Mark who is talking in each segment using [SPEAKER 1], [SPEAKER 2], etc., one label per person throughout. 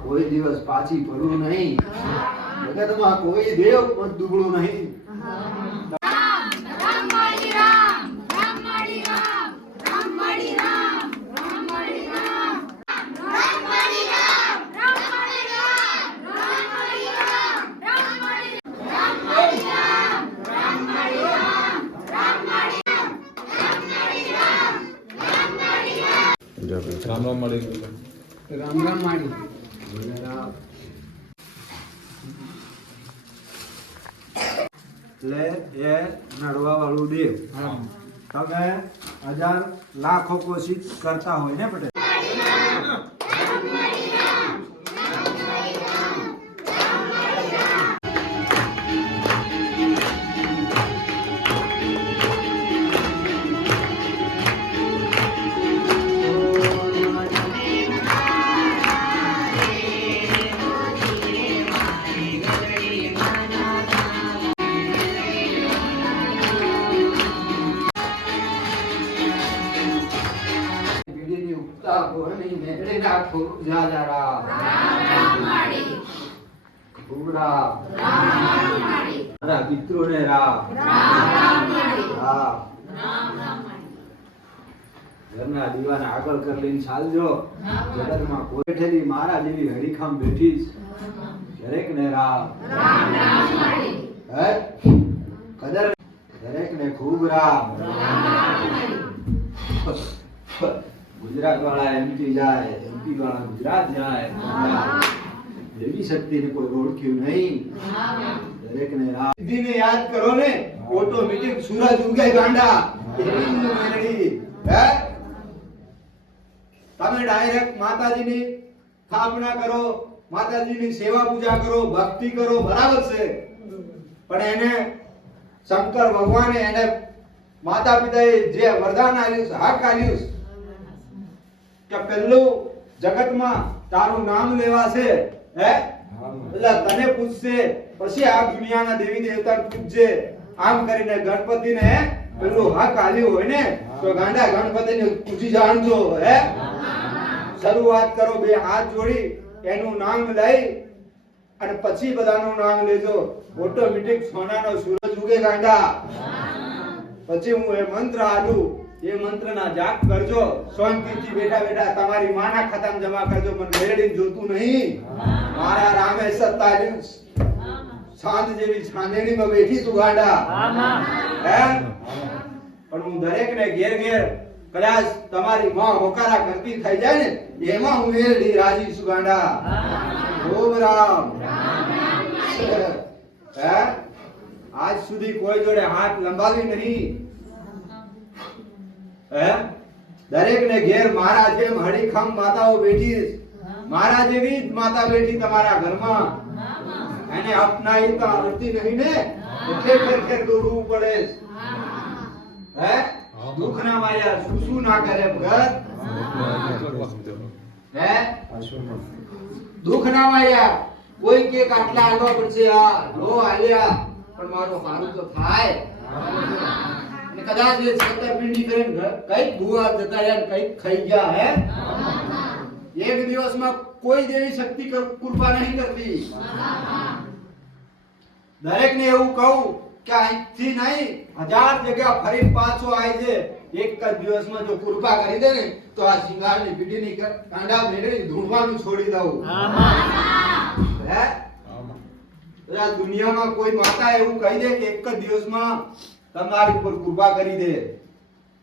[SPEAKER 1] કોઈ દિવસ પાછી પડવું નહીં જગતમાં કોઈ દેવ પણ દુબળું નહીં
[SPEAKER 2] રામ રામ માળી
[SPEAKER 3] રામ રામ માણી
[SPEAKER 1] એટલે એ નડવા વાળું દેવ તમે હજાર લાખો કોશિશ કરતા હોય ને પટેલ. ગોળની રામ રામ જાજારા. ખૂબ રામ. મારા મિત્રોને રામ. રામ. ઘરના દીવાને આગળ કરી લઈને ચાલજો. જગતમાં કોઠેલી મારા જેવી હરીખામ બેઠી જ દરેકને રામ. હે? કદર. દરેકને ખૂબ રામ. ગુજરાત વાળા એમપી જાય એમપી વાળા ગુજરાત જાય. દેવી શક્તિને કોઈ ઓળખ્યું નહીં. દરેકને રામ. સિદ્ધિને યાદ કરો ને ઓટોમેટિક સૂરજ ઉગે ગાંડા. હે? તમે ડાયરેક્ટ માતાજીની સ્થાપના કરો માતાજીની સેવા પૂજા કરો ભક્તિ કરો બરાબર છે. પણ એને શંકર ભગવાને એને માતા પિતાએ જે વરદાન આપ્યું છે હક આપ્યું છે કે પહેલું જગતમાં તારું નામ લેવાશે, હે? એટલે તને પૂછશે, પછી આ દુનિયાના દેવી દેવતા પૂછજે. આમ કરીને ગણપતિને પેલું હક આલ્યું હોય ને, તો ગાંડા ગણપતિને પૂછી જાણજો, હે? શરૂઆત કરો બે હાથ જોડી, એનું નામ લઈ અને પછી બધાનું નામ લેજો. ઓટોમેટિક સોનાનો સૂરજ ઉગે ગાંડા. પછી હું એ મંત્ર આલું. એ મંત્રના જાપ કરજો શાંતિથી બેઠા બેઠા તમારી માના ખાતામાં જમા કરજો મને મેળવીને જોતું નહીં. મારા રામે સત્તાજી સાંજ જેવી છાંદડીમાં બેઠી છું ગાંડા. પણ હું દરેકને ઘેર ઘેર કદાચ તમારી માં હોકારા કરતી થઈ જાય ને, એમાં હું મેળડી રાજી છું ગાંડા. ઓમ રામ. હે? આજ સુધી કોઈ જોડે હાથ લંબાવી નહીં. હે? દરેક ને ઘેર મારા જેમ હડીખમ માતાઓ બેઠી મારા જેવી જ માતા બેઠી તમારા ઘરમાં. એને અપનાવી તો આવડતી નહીં ને? એટલે ખેર ખેર દોડવું પડે હે. દુઃખ ના માયા શું શું ના કરે ભગત હે? દુઃખ ના માયા. કોઈ કે આટલા આગળ પડશે. આ લો આલ્યા. પણ મારું સારું તો થાય. અને કદાચ એ છેતરપિંડી કરીને ઘ- કંઈક ભૂવા જતા રહ્યા ને કંઈક ખાઈ ગયા હે એક દિવસમાં કોઈ દેવી શક્તિ કર- કૃપા નહીં કરતી દરેક ને એવું કહું કે અહીંથી નહીં હજાર જગ્યા ફરી પાછો આવે છે એક જ દિવસમાં જો કૃપા કરી દે ને તો આ સિંગારની પીઢીની ક- કાંડા મેળવી ધૂણવાનું છોડી દઉં હે તો આ દુનિયામાં કોઈ માતા એવું કહી દે કે એક જ દિવસમાં તમારી ઉપર કૃપા કરી દે.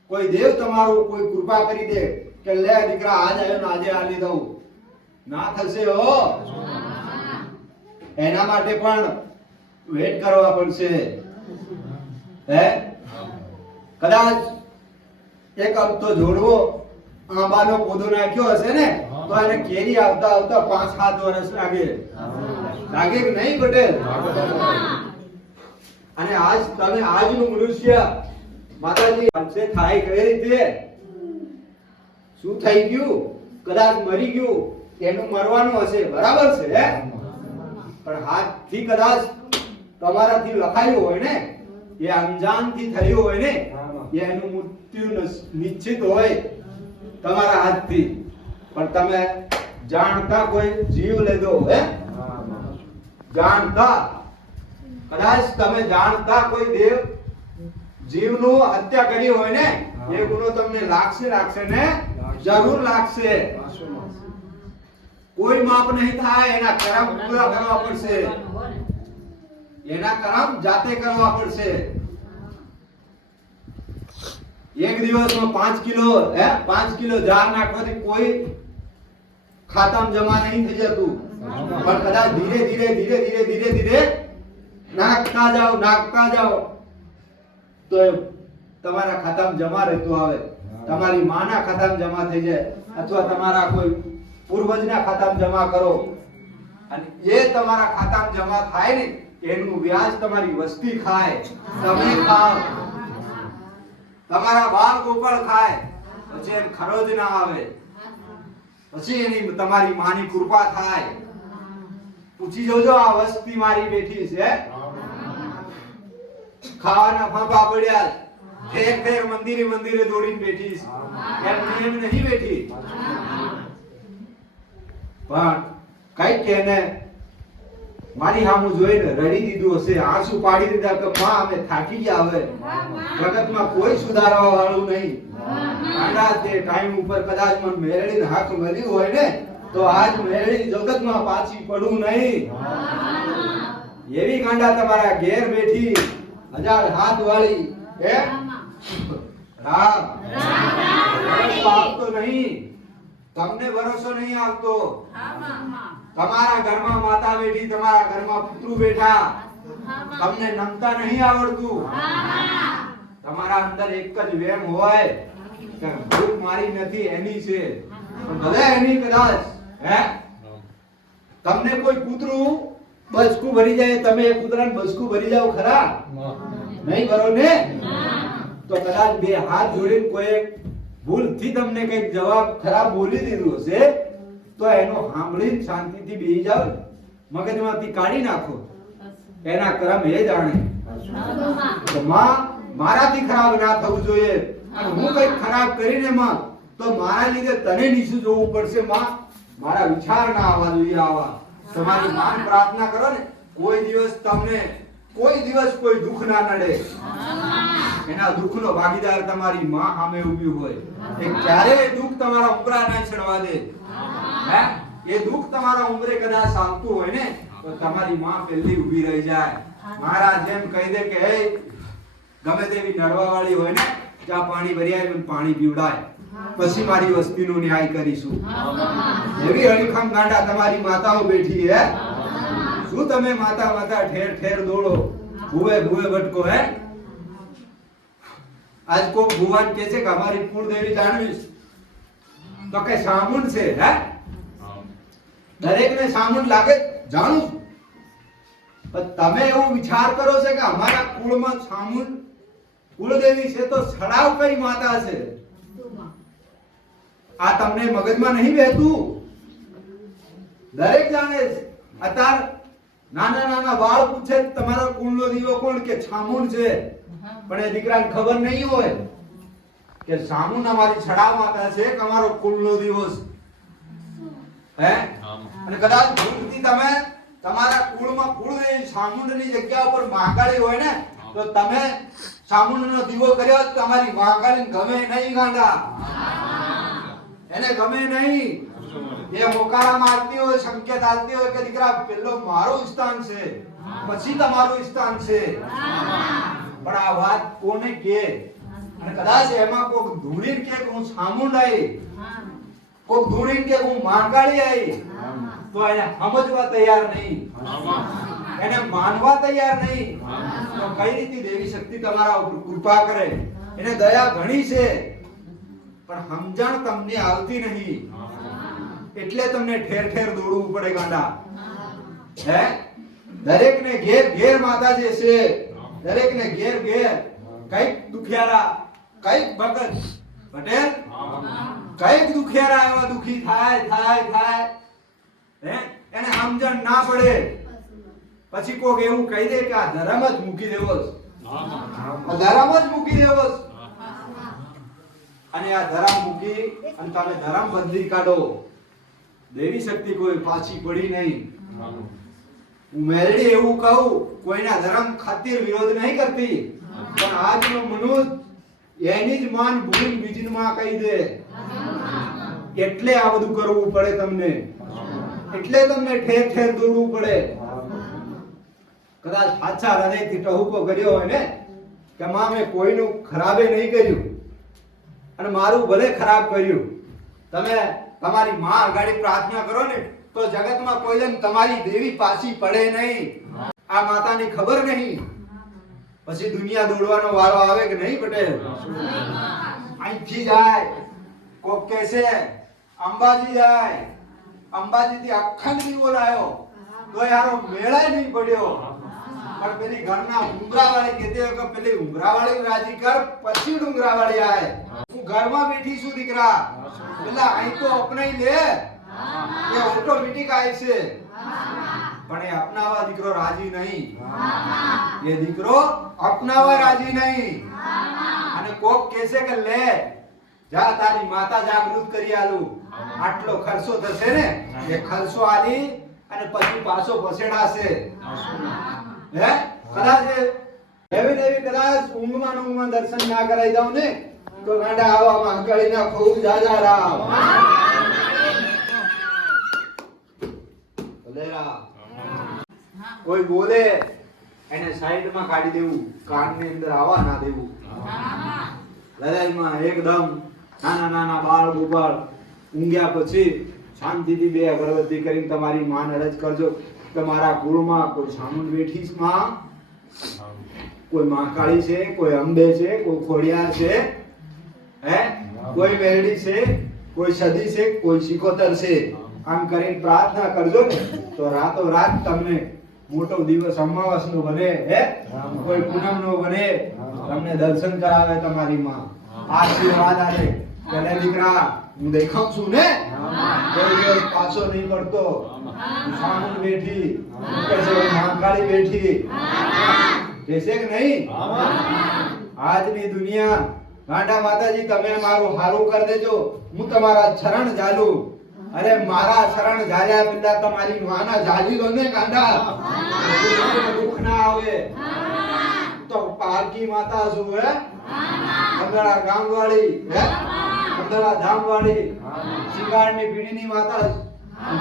[SPEAKER 1] કોઈ દેવ તમારું કોઈ કૃપા કરી દે કે લે દીકરા, આજ આવ્યો ને આજે આલી દઉં ના થશે હો. એના માટે પણ વેટ કરવા પડશે. હે? કદાચ એક હપ્તો જોડવો, આંબાનો પોદો નાખ્યો હશે ને, તો એને કેરી આવતા આવતા પાંચ સાત વર્ષ લાગે. લાગે કે નહીં પટેલ? અને આજ તમે આજનું મનુષ્ય માતાજી અંશે થાય કઈ રીતે? શું થઈ ગયું? કદાચ મરી ગયું એનું મરવાનું હશે. બરાબર છે? પણ હાથથી કદાચ તમારાથી લખાયું હોય ને, એ અંજાનથી થયું હોય ને એનું મૃત્યુ નિશ્ચિત હોય તમારા હાથથી. પણ તમે જાણતા કોઈ જીવ લીધો હે? જાણતા કદાચ તમે જાણતા કોઈ દેવ જીવનું હત્યા કરી હોય ને એ ગુનો તમને લાગશે લાગશે ને? જરૂર લાગશે. કોઈ માપ નહીં થાય એના કર્મ પૂરા કરવા પડશે. એના કર્મ જાતે કરવા પડશે. એક દિવસમાં પાંચ કિલો હે? પાંચ કિલો જાર નાખવાથી કોઈ ખાતામાં જમા નહીં થઈ જતું. પણ કદાચ ધીરે ધીરે ધીરે ધીરે ધીરે ધીરે નાખતા જાઓ નાખતા જાઓ. તો એ તમારા ખાતામાં જમા રહેતું આવે. તમારી માના ખાતામાં જમા થઈ જાય. અથવા તમારા કોઈ પૂર્વજના ખાતામાં જમા કરો. અને એ તમારા ખાતામાં જમા થાય ને એનું વ્યાજ તમારી વસ્તી ખાય. તમે ખાવ તમારા બાળ ગોપાળ ખાય. પછી એને ખરોજ ના આવે. પછી એની તમારી માની કૃપા થાય. પૂછી જોજો આ વસ્તી મારી બેઠી છે. ખાવાના ફાંફા પડ્યા. ઠેર ઠેર મંદિરે મંદિરે દોડીને બેઠી. એમ નિયમ નહીં બેઠી. પણ કઈ કે એને મારી સામું જોઈને રડી દીધું હશે. આંસુ પાડી દીધા કે માં અમે થાકી ગયા હવે. જગતમાં કોઈ સુધારવા વાળું નહીં. આના તે ટાઈમ ઉપર કદાચ મને મેળવીને હાથ મળ્યું હોય ને તો આજ મેળવી જગતમાં પાછી પડું નહીં. એવી ગાંડા તમારા ઘેર બેઠી. હજાર હાથ વાળી હે? રામ. નહીં તમને ભરોસો નહીં આવતો. તમારા ઘરમાં માતા બેઠી તમારા ઘરમાં પુત્રુ બેઠા. તમને નમતા નહીં આવડતું. તમારા અંદર એક જ વેમ હોય કે ભૂખ મારી નથી એની છે. ભલે એની કદાચ હે? તમને કોઈ કૂતરું બચકું ભરી જાય, તમે એ કૂતરાને બસકું ભરી જાવ ખરા? નહીં ભરો ને? તો કદાચ બે હાથ જોડીને કોઈ ભૂલથી તમને કંઈક જવાબ ખરાબ બોલી દીધું હશે, તો એનો સાંભળીને શાંતિથી બેસી જાવ મગજમાંથી કાઢી નાખો. એના કર્મ એ જાણે. તો માં, મારાથી ખરાબ ના થવું જોઈએ. અને હું કંઈક ખરાબ કરીને માં, તો મારા લીધે તને નીચું જોવું પડશે, માં. મારા વિચાર ના આવવા જોઈએ આવા. તમારી માન પ્રાર્થના કરો ને, કોઈ દિવસ તમને, કોઈ દિવસ કોઈ દુઃખ ના નડે. એના દુઃખનો ભાગીદાર તમારી માં સામે ઊભી હોય. એ ક્યારે દુઃખ તમારા ઉમરા ના છડવા દે. હે? એ દુઃખ તમારા ઉમરે કદાચ આવતું હોય ને, તો તમારી માં પહેલી ઊભી રહી જાય. મારા જેમ કહી દે કે ગમે તેવી નડવા વાળી હોય ને ચા પાણી ભરી આય પાણી પીવડાય. પછી મારી વસ્તીનો ન્યાય કરીશું. એવી અડીખમ ગાંડા તમારી માતાઓ બેઠી હે. શું તમે માતા માતા ઠેર ઠેર દોડો? ભૂવે ભૂવે ભટકો હે. આજ કોક ભુવાન કે છે કે અમારી કુળદેવી જાણવીશ. તો કે સામુંડ છે, હે? દરેકને સામુંડ લાગે, જાણું. પણ તમે એવો વિચાર કરો છો કે અમારા કુળમાં સામુંડ કુળદેવી છે તો છડાવ કઈ માતા છે? આ તમને મગજમાં નહીં બેહતું દરેક જાણે અત્યાર નાના નાના વાળ પૂછે તમારા કુળનો દીવો કોણ? કે છામુંડ છે. પણ એ દીકરાને ખબર નહીં હોય કે સામુંડ અમારી છડા માતા છે કે અમારો કુળનો દિવસ હે? અને કદાચ ભૂલથી તમે તમારા કુળમાં કુળદેવી ચામુંડની જગ્યા ઉપર મહાકાળી હોય ને તો તમે ચામુંડનો દીવો કર્યો તમારી મહાકાળીને ગમે નહીં ગાંડા. એને ગમે નહીં. એ મોકારા મારતી હોય, સંકેત આપતી હોય કે દીકરા, પેલો મારું સ્થાન છે, પછી તમારું સ્થાન છે. પણ આ વાત કોને કે? અને કદાચ એમાં કોક ધૂળીને કે હું ચામુંડાઈ કોક ધૂળીને કે હું મહાકાળી આવી તો એને સમજવા તૈયાર નહીં. એને માનવા તૈયાર નહીં. તો કઈ રીતે દેવી શક્તિ તમારા ઉપર કૃપા કરે? એને દયા ઘણી છે. પણ સમજણ તમને આવતી નહીં. એટલે તમને ઠેર ઠેર દોડવું પડે ગાંડા. હે. દરેકને ઘેર ઘેર માતાજી છે. દરેકને ઘેર ઘેર. કંઈક દુખિયારા કંઈક ભગત. પટેલ? કંઈક દુખિયારા એવા દુખી થાય થાય થાય. હે? એને સમજણ ના પડે. પછી કોક એવું કહી દે કે આ ધરમ જ મૂકી દેવો ધરમ જ મૂકી દેવો. અને આ ધરામ મૂકી અને તમે ધરામ બદલી કાઢો. દેવી શક્તિ કોઈ પાછી પડી નહીં. હું મેલડી એવું કહું કોઈના ધર્મ ખાतिर વિરોધ નહીં કરતી. પણ આજનો મનુષ્ય એની જ માન ભૂલ બીજી માં કહી દે. એટલે આ બધું કરવું પડે તમને. એટલે તમને ઠેર ઠેર દોડવું પડે. કદાચ સાચા હૃદયથી ટહુકો કર્યો હોય ને કે માં મેં કોઈનું ખરાબે નહીં કર્યું. અને મારું ભલે ખરાબ કર્યું. તમે તમારી માં આગળ પ્રાર્થના કરો ને, તો જગતમાં કોઈ તમારી દેવી પાછી પડે નહીં. આ માતાની ખબર નહીં. પછી દુનિયા દોડવાનો વારો આવે કે નહીં પટેલ? અહીંથી જાય, કોક છે અંબાજી જાય. અંબાજી થી અખંડ દીવો લાયો. તો યારો મેળા નહીં પડ્યો. પણ પેલી ઘરના ઉંગરાવાળી કહેતી હોય કે પેલી ઉંગરાવાળી રાજી કર, પછી ડુંગરાવાળી આવે હું ઘરમાં બેઠી છું, દીકરા. પેલા અહીં તો અપનાઈ લે. એ ઓટોમેટિક આવે છે. પણ એ અપનાવા દીકરો રાજી નહીં. એ દીકરો અપનાવા રાજી નહીં. અને કોક કહેશે કે, લે, જા, તારી માતા જાગૃત કરી આલું. આટલો ખર્ચો થશે ને, એ ખર્ચો આલી અને પછી પાછો પછેડાશે ના ને આવા ના કોઈ બોલે, એને સાઈડમાં કાઢી દેવું, કાનની અંદર આવવા ના દેવું. લડાઈમાં એકદમ નાના નાના બાળ ગોપાળ ઊંઘ્યા પછી શાંતિથી બે અગરબત્તી કરીને તમારી માન અરજ કરજો. તમારા કુળમાં કોઈ સામુંડ વેઠીસમાં કોઈ મહાકાળી છે, કોઈ અંબે છે, કોઈ ખોડિયાર છે? હે? કોઈ વેરડી છે, કોઈ સદી છે, કોઈ સિકોતર છે? આમ કરીને પ્રાર્થના કરજો ને, તો રાતો રાત તમને મોટો દિવસ અમાવાસ નો બને, હે? કોઈ પૂનમ નો બને, તમને દર્શન કરાવે તમારી માં. આશીર્વાદ આપે. કે દીકરા, હું દેખાઉં છું ને? કોઈ દિવસ પાછો નહીં પડતો સામું બેઠી. મહાકાળી બેઠી. કહેશે કે નહીં? આજની દુનિયા. ગાંડા માતાજી તમે મારું હારું કરી દેજો. હું તમારા ચરણ ઝાલું અરે મારા શરણ ઝાલ્યા પેલા તમારી માના ઝાલી લો ને ગાંડા દુઃખ ના આવે. તો પારકી માતા શું હે? ગામ ગામવાળી હે? અંદરા ધામવાળી શિંગાળની પીડીની માતા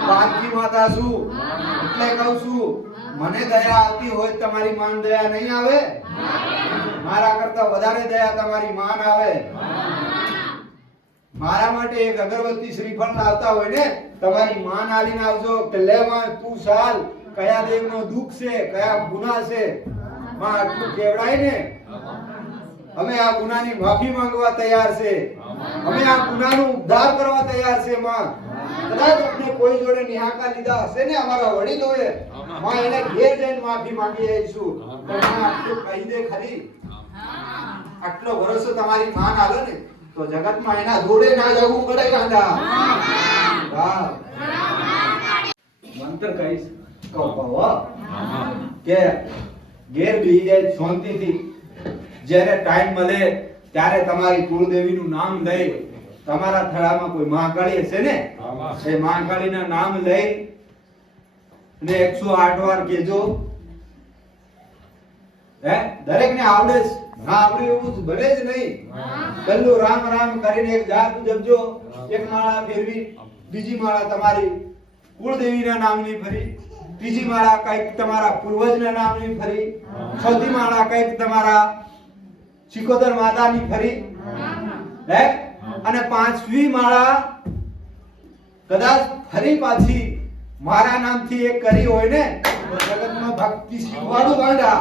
[SPEAKER 1] પાકી માતા છું. એટલે કહું છું, મને દયા આવતી હોય તમારી માન દયા નહીં આવે? મારા કરતા વધારે દયા તમારી માન આવે? મારા માટે એક અગરબત્તી શ્રીફળ લાવતા હોય ને, તમારી માન આલીને આવજો કે લે માં, તું ચાલ. કયા દેવનો દુઃખ છે, કયા ગુના છે? માં આટલું કેવડાય ને? અમે આ ગુનાની માફી માંગવા તૈયાર છે. અમે આ ગુનાનો ઉદ્ધાર કરવા તૈયાર છે માં. કદાચ આપણે કોઈ જોડે નિહાકા લીધા હશે ને અમારા વડીલોએ માં એને ઘેર જઈને માફી માંગી આવીશું. માં આટલું કહી દે ખરી. આટલો ભરોસો તમારી માન આલો ને તો જગતમાં એના જોડે ના જવું પડે કાંડા હા. મંત્ર કહીશ. કહો કહો. કે ઘેર બેસી જાય શાંતિથી. જ્યારે ટાઈમ મળે ત્યારે તમારી કુળદેવીનું નામ લઈ તમારા થડામાં કોઈ મહાકાળી હશે ને? એ મહાકાળીના નામ લઈ ને એકસો આઠ વાર કેજો હે? દરેકને આવડે જ. ના આવડે એવું જ બને જ નહીં. પહેલું રામ રામ કરીને એક જાત જપજો એક માળા ફેરવી બીજી માળા તમારી કુળદેવીના નામની ફરી ત્રીજી માળા કંઈક તમારા પૂર્વજના નામની ફરી ચોથી માળા કંઈક તમારા સિકોદર માતાની ફરી. અને પાંચમી માળા કદાચ ફરી પાછી મારા નામથી એક કરી હોય ને જગતમાં ભક્તિ શીખવાડું ગાંડા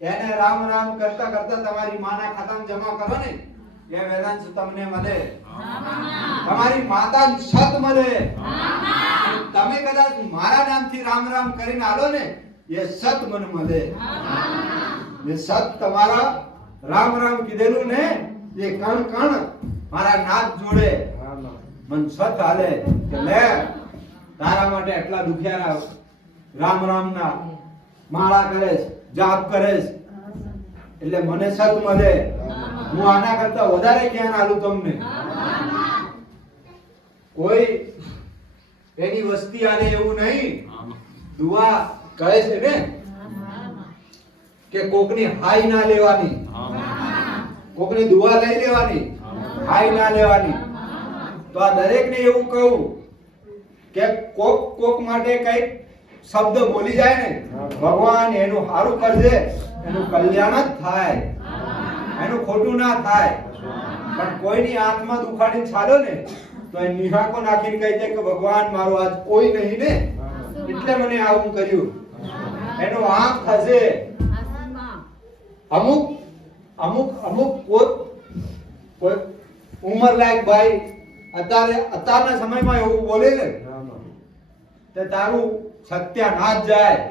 [SPEAKER 1] એને રામ રામ કરતા કરતા તમારી માના ખાતામાં જમા કરો ને, એ વેદાંશ તમને મળે. તમારી માતા સત મળે. તમે કદાચ મારા નામથી રામ રામ કરીને આલો ને એ સત મને મળે ને સત તમારા રામ રામ કીધેલું ને, એ કણ કણ મારા નાથ જોડે. મન સત હાલે કે લે, તારા માટે એટલા દુખિયારા રામ રામ ના માળા કરે જાપ કરે એટલે મને સત મળે. હું આના કરતા વધારે જ્ઞાન આલું તમને? કોઈ એની વસ્તી આને એવું નહીં. દુઆ કહે છે ને કે કોકની હાઈ ના લેવાની. કોકની દુઆ લઈ લેવાની. હાઈ ના લેવાની. તો આ દરેકને એવું કહું કે કોક કોક માટે કઈ શબ્દ બોલી જાય ને, ભગવાન એનું સારું કરજે, એનું કલ્યાણ જ થાય. એનું ખોટું ના થાય. પણ કોઈની આત્મા દુખાડી ચાલો ને, તો એ નિહાકો નાખીને કહી દે કે ભગવાન મારો આજ કોઈ નહીં ને. એટલે મને આવું કર્યું. એનો આંખ થશે અમુક અમુક અમુક કોઈ ઉંમર લાયક ભાઈ અત્યારે, અત્યારના સમયમાં એવું બોલે ને, તે તારું સત્યાનાશ જાય.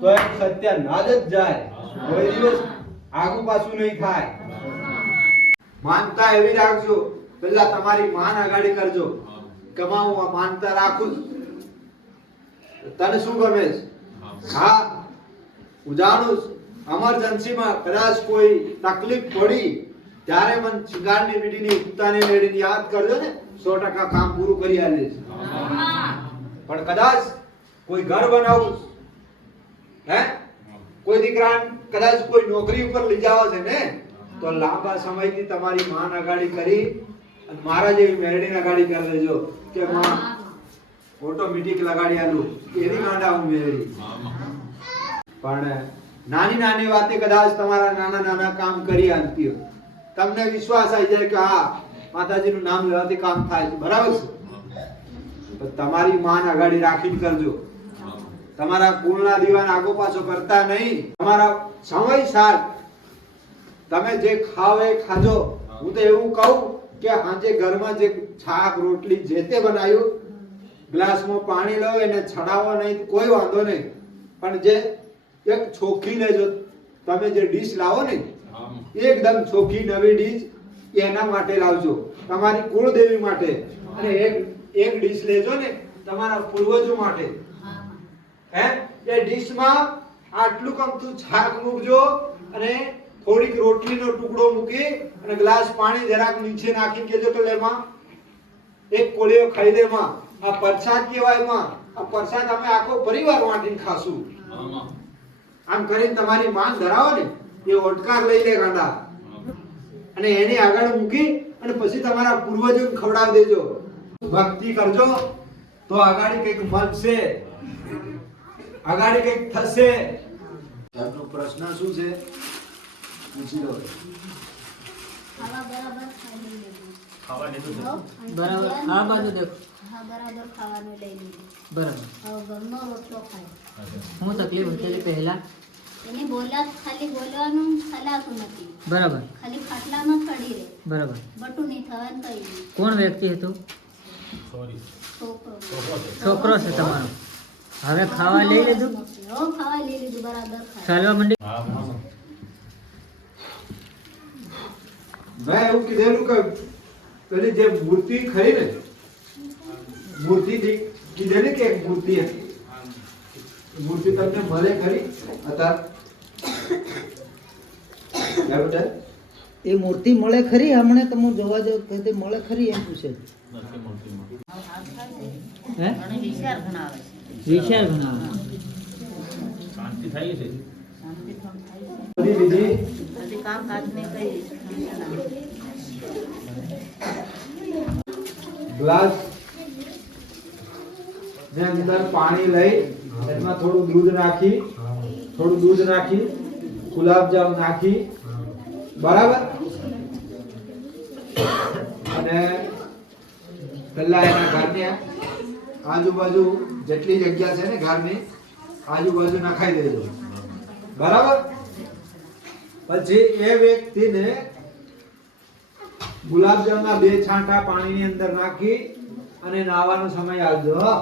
[SPEAKER 1] તો એમ સત્યાનાશ જ જાય. કોઈ દિવસ આગુ પાછું નહીં થાય. માનતા એવી રાખજો. પેલા તમારી માન આગાડી કરજો. કમાવું, આ માનતા રાખું તને શું ગમે હા છું. એમરજન્સીમાં કદાચ કોઈ તકલીફ પડી, ત્યારે મને શિંગારની મીટીની કૂતાની મેળીની યાદ કરજો ને, સો ટકા કામ પૂરું કરી આલે છે પણ કદાચ કોઈ ઘર બનાવું, હે? કોઈ દીકરા કદાચ કોઈ નોકરી ઉપર લઈ જાવ છે ને, તો લાંબા સમયથી તમારી માન આગાડી કરી અને મારા જેવી મેરડીને અગાડી કરી લેજો કે, માં, ઓટોમેટિક લગાડી આલું. એવી ગાંડા હું મેળવી. પણ નાની નાની વાતે કદાચ તમારા નાના નાના કામ કરી હોય. તમને વિશ્વાસ આવી જાય કે હા, માતાજીનું નામ લેવાથી કામ થાય છે. બરાબર છે? તમારી માન આગાડી રાખીને કરજો. તમારા કુળના દીવાન આગો પાછો કરતા નહીં. તમારા સમય સાથ તમે જે ખાવ એ ખાજો. હું તો એવું કહું કે આજે ઘરમાં જે શાક, રોટલી જે તે બનાવ્યું, ગ્લાસમાં પાણી લો, એને છડાવો નહીં, કોઈ વાંધો નહીં. પણ જે એક ચોખ્ખી લેજો તમે જે ડીશ લાવો ને, એકદમ ચોખ્ખી નવી ડીશ એના માટે લાવજો. તમારી કુળદેવી માટે. અને એક એક ડીશ લેજો ને તમારા પૂર્વજો માટે. હે? એ ડીશમાં આટલું કમતું છાક મૂકજો અને થોડીક રોટલીનો ટુકડો મૂકી અને ગ્લાસ પાણી જરાક નીચે નાખી કેજો તો લેમાં એક કોળીઓ ખાઈ દેમાં આ પ્રસાદ કહેવાયમાં આ પ્રસાદ અમે આખો પરિવાર વાંટીને ખાશું. આમ કરીને તમારી માન ધરાવો ને એ ઓટકાર લઈ લે ગાંડા. અને એને આગળ મૂકી અને પછી તમારા પૂર્વજોને ખવડાવી દેજો. ભક્તિ કરજો તો આગળ કંઈક મળશે આગળ કંઈક થશે. એમનો પ્રશ્ન શું છે? પૂછી લો.
[SPEAKER 2] ખાવા બરાબર? હો?
[SPEAKER 3] બરાબર. બાજુ દેખો.
[SPEAKER 2] હા બરાબર ખાવાનું લઈ લીધું.
[SPEAKER 3] બરાબર.
[SPEAKER 2] હવે ઘરનો રોટલો ખાય
[SPEAKER 3] હું તકલીફ હતી પહેલા?
[SPEAKER 2] એને બોલા ખાલી બોલવાનું ખલાતું નથી.
[SPEAKER 3] બરાબર.
[SPEAKER 2] ખાલી ખાટલામાં પડી રહે.
[SPEAKER 3] બરાબર.
[SPEAKER 2] બટુ નહીં થવાનું કઈ
[SPEAKER 3] કોણ વ્યક્તિ હતો?
[SPEAKER 4] સોરી.
[SPEAKER 2] છોકરો.
[SPEAKER 4] છે.
[SPEAKER 3] તમારો. હવે ખાવા લઈ લીધું?
[SPEAKER 2] ખાવા લઈ લીધું બરાબર
[SPEAKER 3] ચાલવા માંડી?
[SPEAKER 1] મેં એવું કીધેલું કે પેલી જે મૂર્તિ ખરી ને મૂર્તિ થી કીધેલી કે એક મૂર્તિ હતી? મૂર્તિ તમને મળે ખરી? હતા
[SPEAKER 5] એ મૂર્તિ મળે ખરી? હમણે તો જોવા જાઉં કે તે મળે ખરી એમ પૂછે.
[SPEAKER 4] શાંતિ થાય છે?
[SPEAKER 1] ગ્લાસ. ની અંદર પાણી લઈ એમાં થોડું દૂધ નાખી, થોડું દૂધ નાખી ગુલાબજામ નાખી. બરાબર? અને પેલા એના ઘરની આજુબાજુ જેટલી જગ્યા છે ને ઘરની, આજુબાજુ નખાઈ દેજો. બરાબર? પછી એ વ્યક્તિને ગુલાબજામના બે છાંટા પાણીની અંદર નાખી અને નાવાનો સમય આવજો હો.